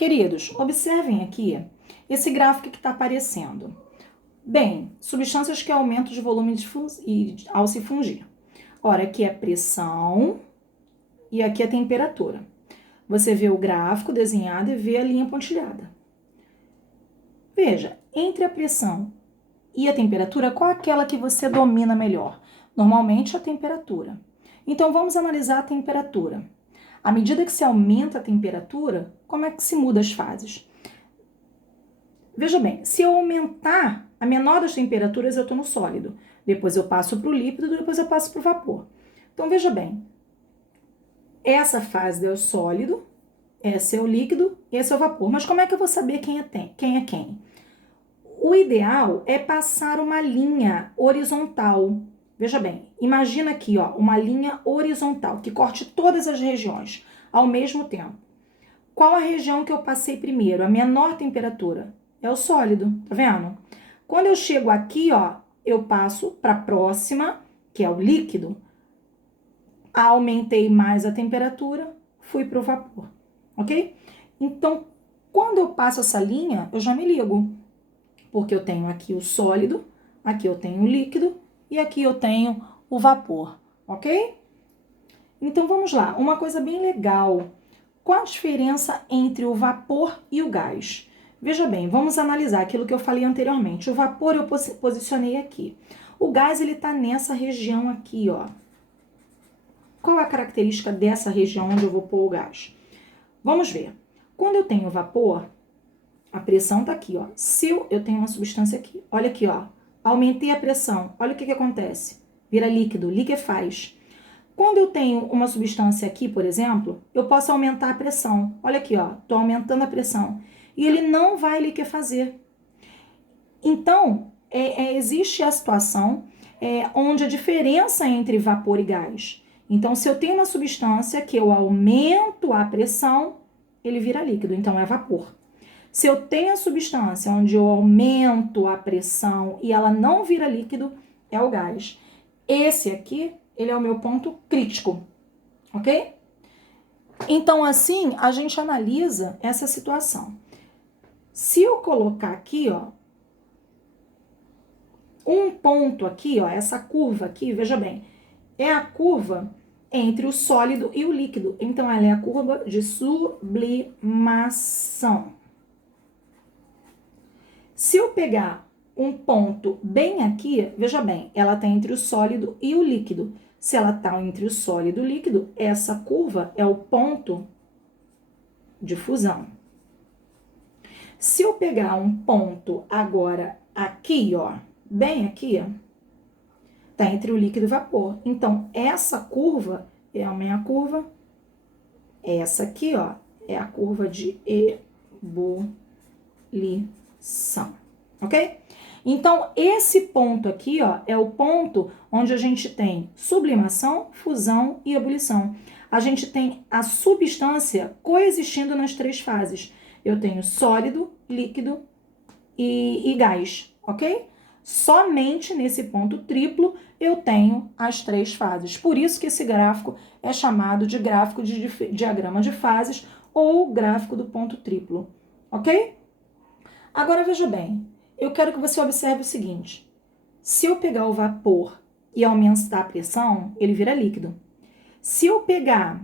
Queridos, observem aqui esse gráfico que está aparecendo. Bem, substâncias que aumentam de volume ao se fundir. Ora, aqui é pressão e aqui é temperatura. Você vê o gráfico desenhado e vê a linha pontilhada. Veja, entre a pressão e a temperatura, qual é aquela que você domina melhor? Normalmente a temperatura. Então vamos analisar a temperatura. À medida que se aumenta a temperatura, como é que se muda as fases? Veja bem, se eu aumentar a menor das temperaturas, eu estou no sólido. Depois eu passo para o líquido, depois eu passo para o vapor. Então veja bem, essa fase é o sólido, esse é o líquido e esse é o vapor. Mas como é que eu vou saber quem é quem? O ideal é passar uma linha horizontal. Veja bem, imagina aqui, ó, uma linha horizontal que corte todas as regiões ao mesmo tempo. Qual a região que eu passei primeiro? A menor temperatura é o sólido, tá vendo? Quando eu chego aqui, ó, eu passo para a próxima, que é o líquido. Aumentei mais a temperatura, fui para o vapor, ok? Então, quando eu passo essa linha, eu já me ligo. Porque eu tenho aqui o sólido, aqui eu tenho o líquido e aqui eu tenho o vapor, ok? Então vamos lá, uma coisa bem legal. Qual a diferença entre o vapor e o gás? Veja bem, vamos analisar aquilo que eu falei anteriormente. O vapor eu posicionei aqui. O gás, ele tá nessa região aqui, ó. Qual é a característica dessa região onde eu vou pôr o gás? Vamos ver. Quando eu tenho vapor, a pressão tá aqui, ó. Se eu tenho uma substância aqui, olha aqui, ó. Aumentei a pressão, olha o que acontece. Vira líquido, liquefaz. Quando eu tenho uma substância aqui, por exemplo, eu posso aumentar a pressão. Olha aqui, ó. Tô aumentando a pressão. E ele não vai liquefazer. Então, existe a situação onde a diferença entre vapor e gás. Então, se eu tenho uma substância que eu aumento a pressão, ele vira líquido, então é vapor. Se eu tenho a substância onde eu aumento a pressão e ela não vira líquido, é o gás. Esse aqui, ele é o meu ponto crítico, ok? Então, assim, a gente analisa essa situação. Se eu colocar aqui, ó, um ponto aqui, ó, essa curva aqui, veja bem, é a curva entre o sólido e o líquido. Então, ela é a curva de sublimação. Se eu pegar um ponto bem aqui, veja bem, ela está entre o sólido e o líquido. Se ela está entre o sólido e o líquido, essa curva é o ponto de fusão. Se eu pegar um ponto agora aqui, ó, bem aqui, ó, tá entre o líquido e o vapor. Então, essa curva é a minha curva. Essa aqui, ó, é a curva de ebulição, ok? Então, esse ponto aqui, ó, é o ponto onde a gente tem sublimação, fusão e ebulição. A gente tem a substância coexistindo nas três fases. Eu tenho sólido, líquido e gás, ok? Somente nesse ponto triplo eu tenho as três fases. Por isso que esse gráfico é chamado de gráfico de diagrama de fases ou gráfico do ponto triplo, ok? Agora veja bem, eu quero que você observe o seguinte. Se eu pegar o vapor e aumentar a pressão, ele vira líquido. Se eu pegar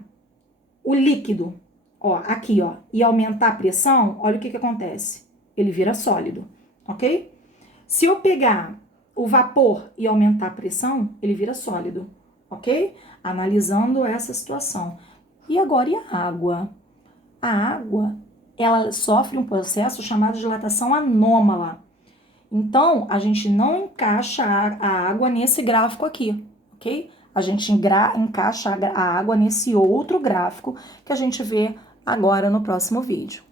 o líquido, ó, aqui, ó, e aumentar a pressão, olha o que acontece. Ele vira sólido, ok? Se eu pegar o vapor e aumentar a pressão, ele vira sólido, ok? Analisando essa situação. E agora, e a água? A água, ela sofre um processo chamado de dilatação anômala. Então, a gente não encaixa a água nesse gráfico aqui, ok? A gente encaixa a água nesse outro gráfico que a gente vê agora no próximo vídeo.